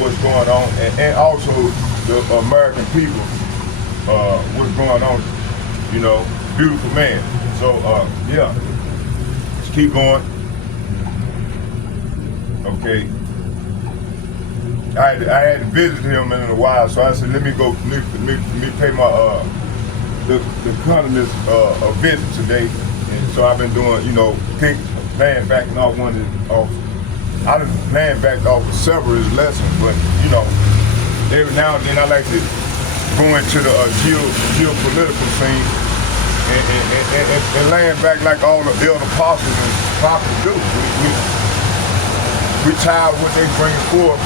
what's going on, and also the American people, what's going on, you know, beautiful man. So, yeah, let's keep going. Okay. I had to visit him in a while, so I said, let me go, let me pay my, the economist a visit today. And so I've been doing, you know, playing back off I done playing back off several of his lessons, but, you know, every now and then I like to go into the geopolitical scene and laying back like all the elder apostles and prophets do. We tie what they bring forth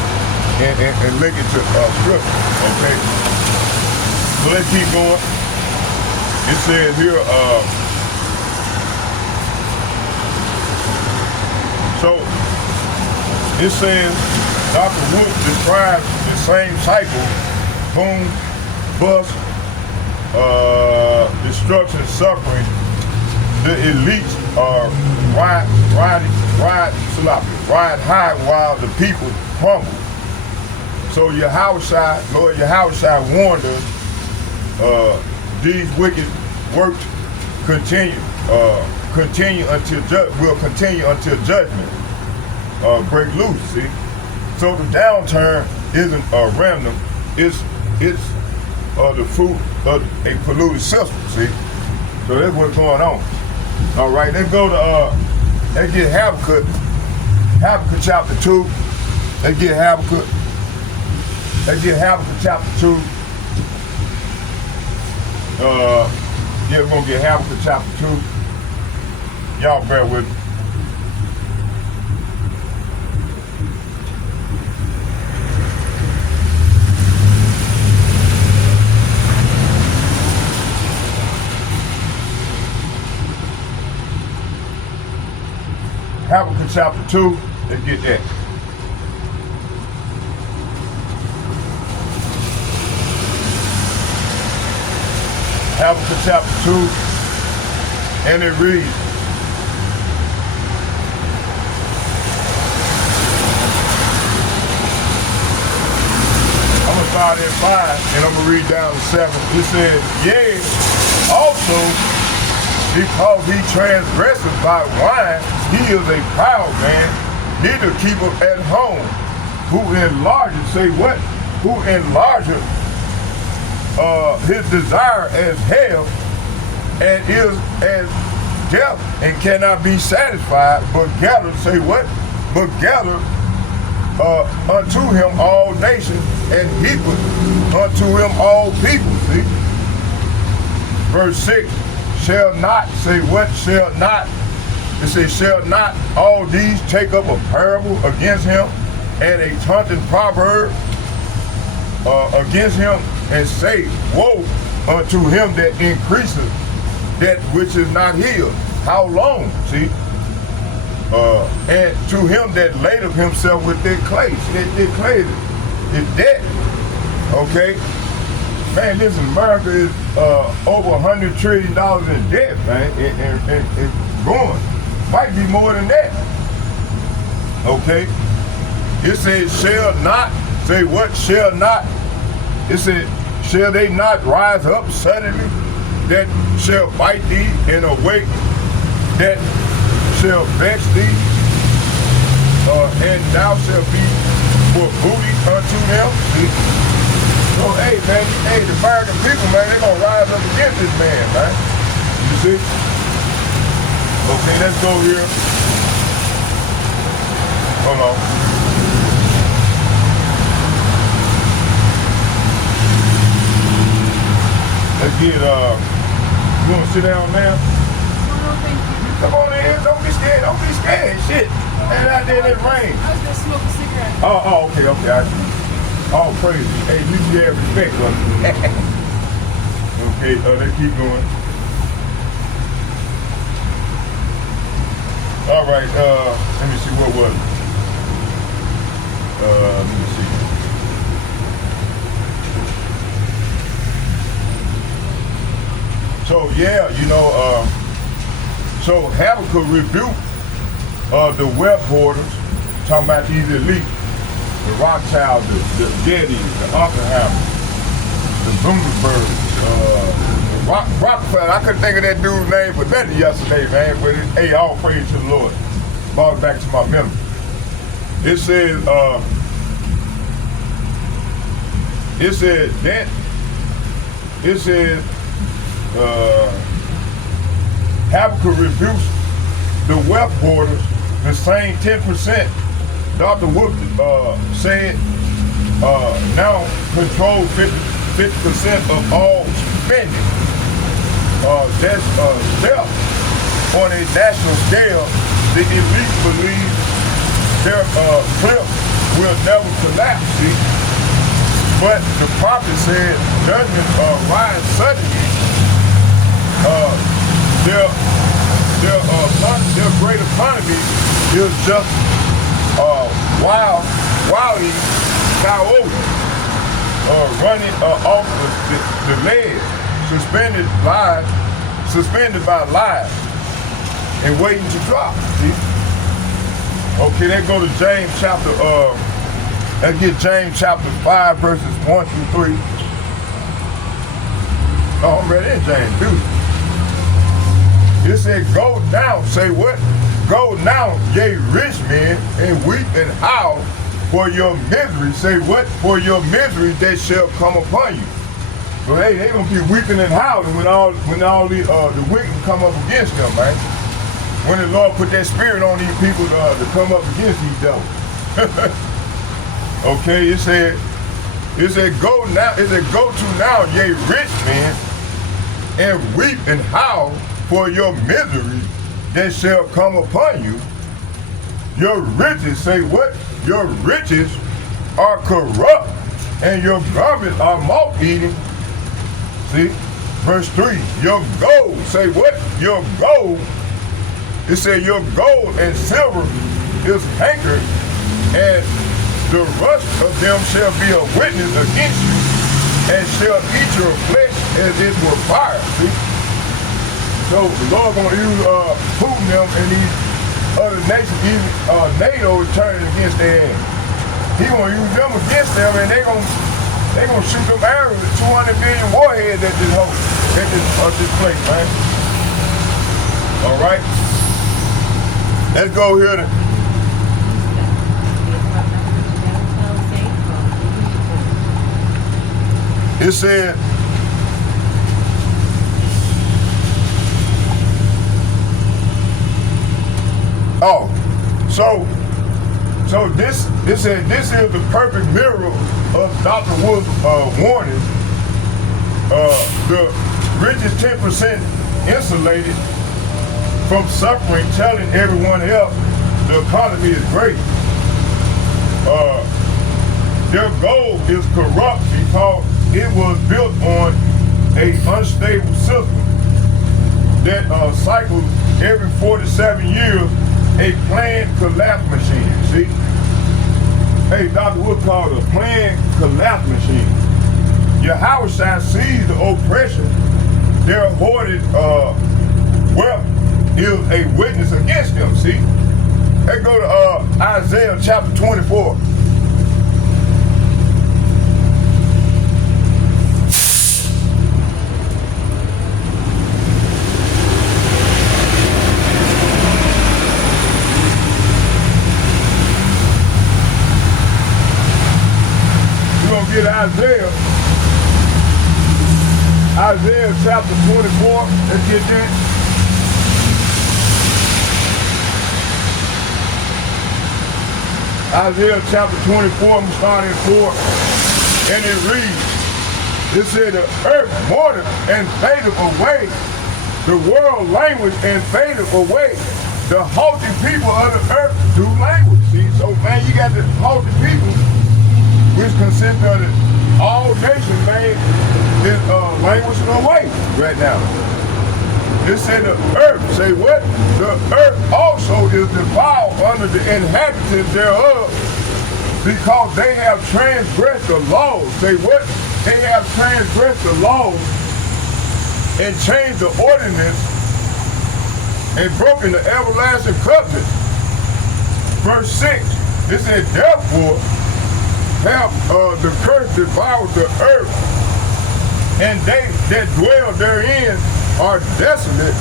and link it to scripture, okay? So let's keep going. It says here, so it says Dr. Wood describes the same cycle: boom, bust, destruction, suffering. The elites are ride high while the people crumble. So Lord Yahushua warned us, these wicked works will continue until judgment break loose. See, so the downturn isn't a random; it's the fruit of a polluted system. See, so that's what's going on. All right, let's go to let's get Habakkuk chapter 2. Let's get Habakkuk chapter 2. Yeah, we're gonna get Habakkuk chapter 2. Y'all bear with me. Habakkuk chapter 2, let's get that. Habakkuk chapter 2, and it reads, I'm gonna start at 5 and I'm gonna read down to 7. It says, yea, also because he transgresseth by wine, he is a proud man, neither keepeth at home. Who enlargeth, say what? Who enlargeth his desire as hell, and is as death, and cannot be satisfied, but gather, say what? But gather unto him all nations, and heapeth unto him all people. See? Verse 6, shall not, say what? Shall not, it says, shall not all these take up a parable against him, and a taunting proverb against him, and say, woe unto him that increaseth that which is not his. How long? See? And to him that ladeth himself with their clay. Their clay is dead. Okay? Man, listen, America is over $100 trillion in debt, man, and going. Might be more than that. Okay? It says, shall not, say what? Shall not. It said, shall they not rise up suddenly that shall bite thee, and awake that shall vex thee, and thou shalt be for booty unto them? See? So, hey, man, hey, the American people, man, they're going to rise up against this man, man. You see? Okay, let's go here. Hold on. Let's get, you want to sit down now? Come on in, don't be scared, shit. Man, out there in that rain. I was gonna smoke a cigarette. Oh, okay, I see. Oh, crazy. Hey, at least you have respect, brother. Okay, let's keep going. All right, let me see, what was it? Let me see. So yeah, you know, so Habakkuk rebuked the web hoarders, talking about these elite, the Rothschilds, the Gettys, the Oppenheimers, the Bloombergs, the Rockefeller. I couldn't think of that dude's name for nothing yesterday, man. But hey, all praise to the Lord. Brought it back to my memory. It says Habakkuk rebukes the wealth hoarders, the same 10%. Dr. Wood said now control 50% of all spending. That's theft on a national scale. The elite believe their cliff will never collapse. See? But the prophet said judgment rise suddenly. Their great economy is just wildly coyote running off the ledge, suspended by lies and waiting to drop. See? Okay, let's go to James chapter. Let's get James chapter 5 verses 1 through 3. Oh, I'm ready in James, dude. It said, go down, say what? Go now, ye rich men, and weep and howl for your misery. Say what? For your misery that shall come upon you. So hey, they gonna keep weeping and howling when all the wicked come up against them, man. When the Lord put that spirit on these people to come up against these devils. Okay, it said go now, go to now, ye rich men, and weep and howl for your misery that shall come upon you. Your riches, say what? Your riches are corrupt, and your garments are moth-eating. See? Verse 3, your gold, say what? Your gold, it said your gold and silver is hankered, and the rust of them shall be a witness against you, and shall eat your flesh as it were fire. See? So the Lord gonna use Putin them and these other nations, even NATO is turning against their ass. He gonna use them against them, and they gonna shoot them arrows with 200 billion warheads at this place, man. All right, let's go here to. It said, so this is the perfect mirror of Dr. Wood's warning. The richest 10% insulated from suffering, telling everyone else the economy is great. Their gold is corrupt because it was built on an unstable system that cycles every 47 years, a planned collapse machine. See? Hey, Dr. Wood called it a planned collapse machine. Yahushua sees the oppression. Their hoarded wealth is a witness against them. See? Let's go to Isaiah chapter 24. Get Isaiah chapter 24. Let's get that. Isaiah chapter 24, I'm starting at 4, and it reads, it said, the earth mourneth and fadeth away, the world language and fadeth away, the haughty people of the earth do language. See, so man, you got the haughty people, which consist of all nations, man, languishing away right now. It said the earth, say what? The earth also is defiled under the inhabitants thereof, because they have transgressed the laws. Say what? They have transgressed the laws and changed the ordinance and broken the everlasting covenant. Verse 6, it said, therefore have the curse devoured the earth, and they that dwell therein are desolate.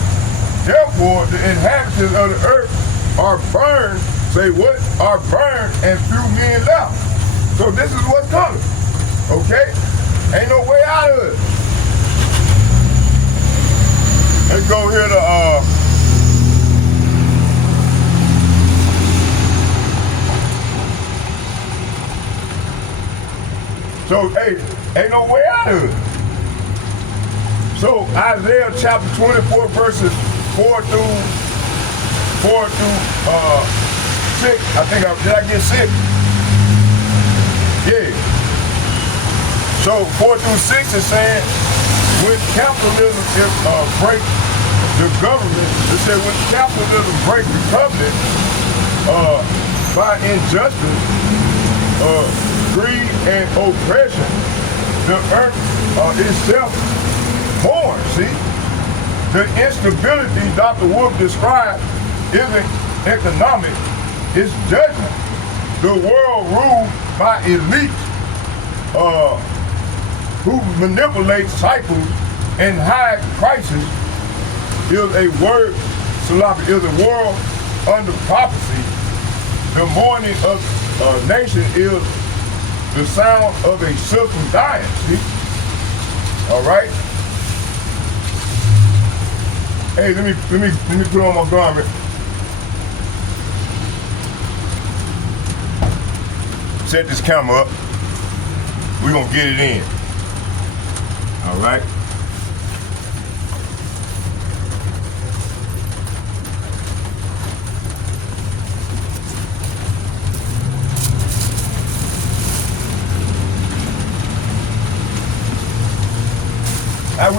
Therefore the inhabitants of the earth are burned. Say what? Are burned, and few men left. So this is what's coming. Okay? Ain't no way out of it. Let's go here to so hey, ain't no way out of it. So Isaiah chapter 24 verses 4 through 6. I think did I get 6? Yeah. So 4 through 6 is saying when capitalism break the government, it said when capitalism break the covenant by injustice, greed and oppression, the earth itself mourns. See, the instability Dr. Wolf described isn't economic, it's judgment. The world ruled by elites who manipulate cycles and hide crisis is a word, Salafi, is a world under prophecy. The mourning of a nation is the sound of a system dying, see? All right? Hey, let me put on my garment. Set this camera up. We're gonna get it in. All right? How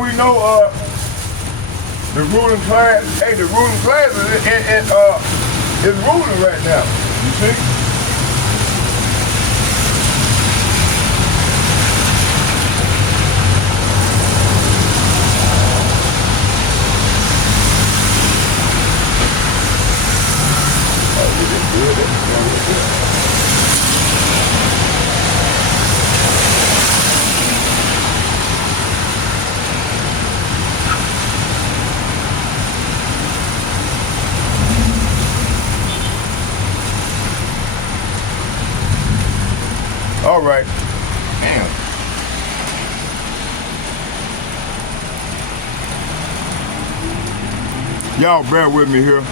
we know the ruling class, hey, the ruling class is ruling right now, you see? All right. Damn. Y'all bear with me here.